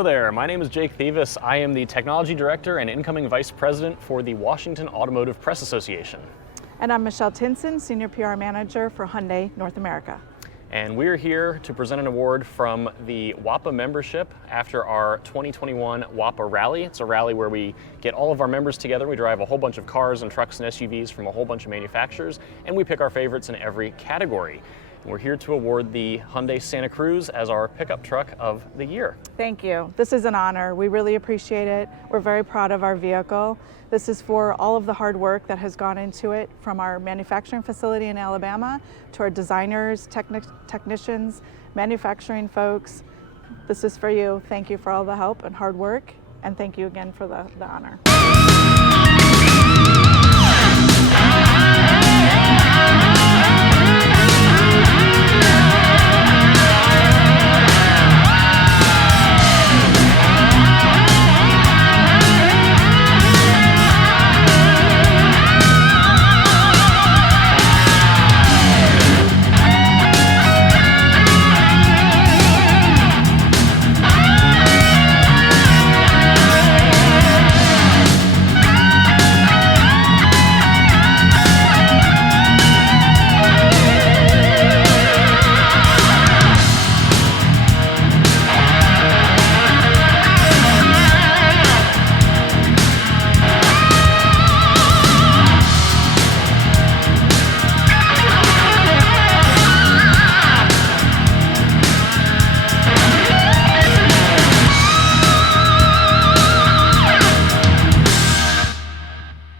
Hello there, my name is Jake Thievis. I am the Technology Director and Incoming Vice President for the Washington Automotive Press Association. And I'm Michelle Tinson, Senior PR Manager for Hyundai North America. And we're here to present an award from the WAPA membership after our 2021 WAPA Rally. It's a rally where we get all of our members together. We drive a whole bunch of cars and trucks and SUVs from a whole bunch of manufacturers, and we pick our favorites in every category. And we're here to award the Hyundai Santa Cruz as our pickup truck of the year. Thank you. This is an honor. We really appreciate it. We're very proud of our vehicle. This is for all of the hard work that has gone into it, from our manufacturing facility in Alabama to our designers, technicians, manufacturing folks. This is for you. Thank you for all the help and hard work, and thank you again for the honor.